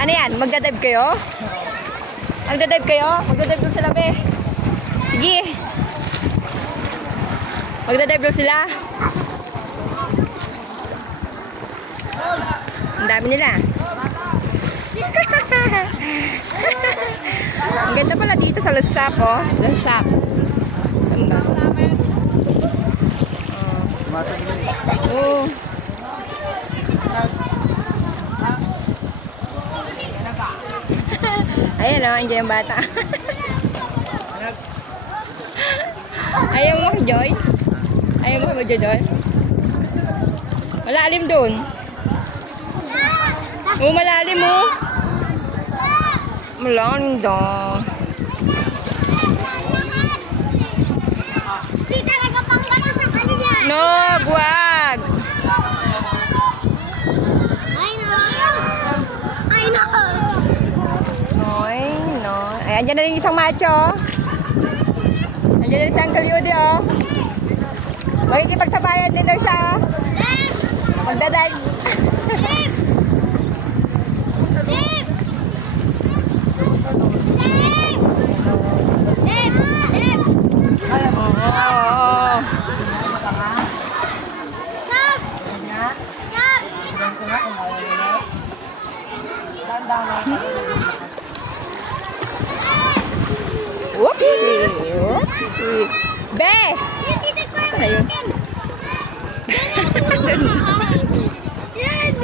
Ano yan? Magdadive kayo? Magdadive kayo? Magdadive doon sila, be. Sige. Magdadive doon sila. Ang dami nila. Ang ganda pala dito sa Lasap, oh. Lasap. Saan ba? Oh. Ayan, oh. Andiyan yung bata. Ayaw mo Joy? Ayaw mo Joy? Malalim doon. Oh, malalim mo. Malalim doon. Hindi talaga pang bato sa kanila. No, buwag. Ay, no. Ay, nako. Noy, no. Ay, andyan na rin isang macho. Andyan na rin si Uncle Yudi, oh. Makikipagsabayan din daw siya. Magdadag. Whoopsie! Whoopsie! Be! Saan na yun? Yan!